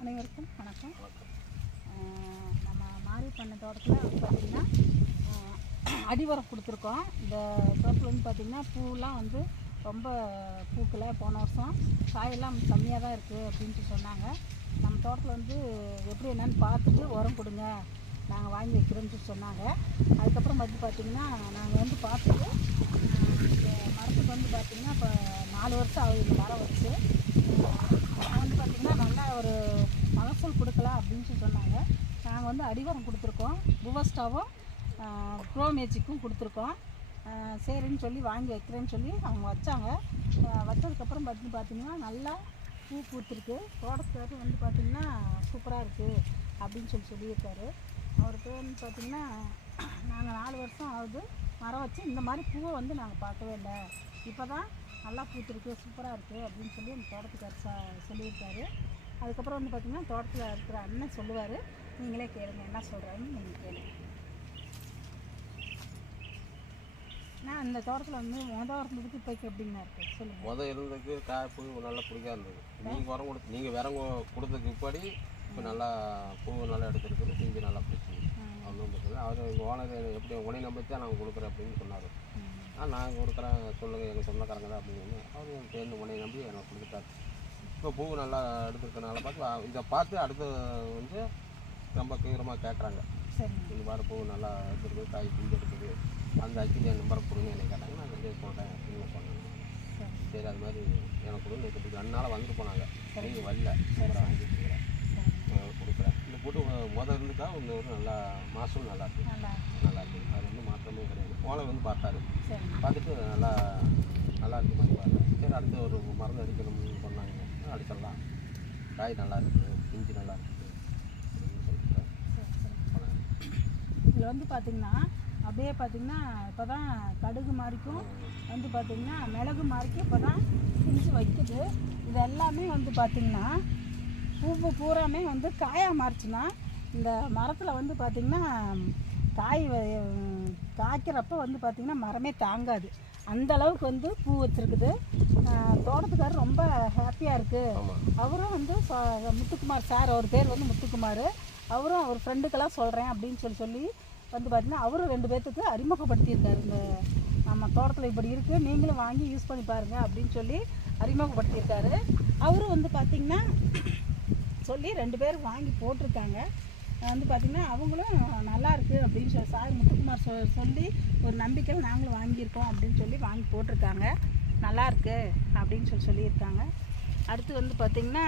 அனைவருக்கும் வணக்கம். நம்ம மாரி பண்ண தோட்டத்தில் வந்து பார்த்திங்கன்னா அடிவரம் கொடுத்துருக்கோம். இந்த தோட்டத்தில் வந்து பார்த்திங்கன்னா பூலாம் வந்து ரொம்ப பூக்கலை. போன வருஷம் காயெல்லாம் கம்மியாக தான் இருக்குது அப்படின்ட்டு சொன்னாங்க. நம்ம தோட்டத்தில் வந்து எப்படி என்னன்னு பார்த்துட்டு உரம் கொடுங்க நாங்கள் வாங்கி வைக்கிறோம்னு சொல்லி சொன்னாங்க. அதுக்கப்புறம் வந்து பார்த்திங்கன்னா நாங்கள் வந்து பார்த்துட்டு மரத்துக்கு வந்து பார்த்திங்கன்னா இப்போ நாலு வருஷம் ஆகுது இந்த மரம் வச்சு அஹ் வந்து பார்த்திங்கன்னா நல்லா ஒரு மகசூல் அப்படின்னு சொன்னாங்க. நாங்கள் வந்து அடிவாரம் கொடுத்துருக்கோம். புவஸ்டாவும் ப்ரோ மேஜிக்கும் கொடுத்துருக்கோம். சரின்னு சொல்லி வாங்கி வைக்கிறேன்னு சொல்லி அவங்க வச்சாங்க. வச்சதுக்கப்புறம் பார்த்து பார்த்திங்கன்னா நல்லா பூ பூத்துருக்கு. தோட்டத்துக்கு வந்து பார்த்திங்கன்னா சூப்பராக இருக்குது அப்படின்னு சொல்லி சொல்லியிருக்காரு. அவர் வந்து பார்த்திங்கன்னா நாங்கள் நாலு வருஷம் ஆகுது மரம் வச்சு இந்த மாதிரி பூவை வந்து நாங்கள் பார்க்கவே இல்லை. இப்போ தான் நல்லா பூத்துருக்கு சூப்பராக இருக்குது அப்படின்னு சொல்லி அந்த தோட்டத்துக்கார் சா சொல்லியிருக்காரு. அதுக்கப்புறம் வந்து பார்த்திங்கன்னா தோட்டத்தில் இருக்கிற அண்ணன் சொல்லுவார். நீங்களே கேளுங்க என்ன சொல்கிறாருன்னு நீங்கள் கேளுங்க. நான் அந்த தோட்டத்தில் வந்து மொதல் இருந்ததுக்கு இப்போக்கு எப்படிங்கண்ணா இருக்குது சொல்லுங்கள் முத இருந்ததுக்கு காய் பூ நல்லா பிடிக்கா இருந்தது. நீங்கள் உரம் கொடுத்து நீங்கள் விரம் கொடுத்ததுக்கு பிற்பாடி இப்போ நல்லா பூ நல்லா எடுத்துருக்குது பிஞ்சு நல்லா பிடிச்சி ஒன்றும் பிரச்சனை அவர் எங்கள் ஓனர் எப்படி உடனே நம்பி தான் நாங்கள் கொடுக்குறேன் அப்படின்னு சொன்னார். நான் கொடுக்குறேன் சொல்லுங்கள் எங்கள் சொந்தக்காரங்க தான் அப்படின்னு அவர் சேர்ந்து உடனே நம்பி எனக்கு கொடுத்துட்டாரு. இப்போ பூ நல்லா எடுத்துருக்கனால பார்த்து இதை பார்த்து அடுத்து வந்து ரொம்ப தீவிரமாக கேட்குறாங்க. இந்த மாதிரி பூ நல்லா எடுத்துருக்கு காய் பிஞ்சு எடுக்குது அந்த அக்கிலி என் நம்பரை கொடுங்க என்ன கேட்டாங்க. நான் வந்து சொல்கிறேன் அப்படின்னு சொன்னேன் சரி. அது மாதிரி எனக்கு கொடுங்க நேற்று ரெண்டு நாளாக வந்துட்டு போனாங்க. நீங்கள் வரல. வாங்கிட்டு கொடுக்குறேன். இந்த போட்டு முதல் இருந்துக்கா இந்த ஒரு நல்லா மாதம் நல்லா இருக்கு. நல்லா நல்லா இருக்கு. அது வந்து மாற்றமே கிடையாது. ஓலை வந்து பார்த்தாரு. பார்த்துட்டு நல்லா நல்லா இருக்கு மாதிரி பார்த்தேன் சரி அடுத்து ஒரு மருந்து அடிக்கணும்னு சொன்னாங்க. காய் நல்லா இருக்குது பிஞ்சு நல்லா இருக்குது இதில் வந்து பார்த்திங்கன்னா அப்படியே பார்த்திங்கன்னா இப்போ தான் கடுகு மாதிரிக்கும் வந்து பார்த்திங்கன்னா மிளகு மாதிரிக்கும் இப்போ தான் பிஞ்சு வைக்குது. இது எல்லாமே வந்து பார்த்திங்கன்னா பூவு பூராமே வந்து காயாக மாறுச்சுன்னா இந்த மரத்தில் வந்து பார்த்திங்கன்னா காய் வ- காய்க்கிறப்ப வந்து பார்த்திங்கன்னா மரமே தாங்காது. அந்த அளவுக்கு வந்து பூ வச்சுருக்குது. தோட்டத்துக்காரர் ரொம்ப ஹாப்பியாக இருக்குது அவரும் வந்து முத்துக்குமார் சார் அவர் பேர் வந்து முத்துக்குமார். அவரும் அவர் ஃப்ரெண்டுக்கெல்லாம் சொல்கிறேன் அப்படின்னு சொல்லி சொல்லி வந்து பார்த்தீங்கன்னா அவரும் ரெண்டு பேர்த்துக்கு அறிமுகப்படுத்தியிருக்காரு. இந்த நம்ம தோட்டத்தில் இப்படி இருக்குது நீங்களும் வாங்கி யூஸ் பண்ணி பாருங்கள் அப்படின்னு சொல்லி அறிமுகப்படுத்தியிருக்காரு. அவரும் வந்து பார்த்திங்கன்னா சொல்லி ரெண்டு பேரும் வாங்கி போட்டிருக்காங்க. வந்து பார்த்திங்கன்னா அவங்களும் நல்லா இருக்குது அப்படின்னு சொல்லி சார் முத்துக்குமார் சொ சொல்லி ஒரு நம்பிக்கையில் நாங்களும் வாங்கியிருக்கோம் அப்படின்னு சொல்லி வாங்கி போட்டிருக்காங்க. நல்லாயிருக்கு அப்படின்னு சொல்லி சொல்லியிருக்காங்க. அடுத்து வந்து பார்த்திங்கன்னா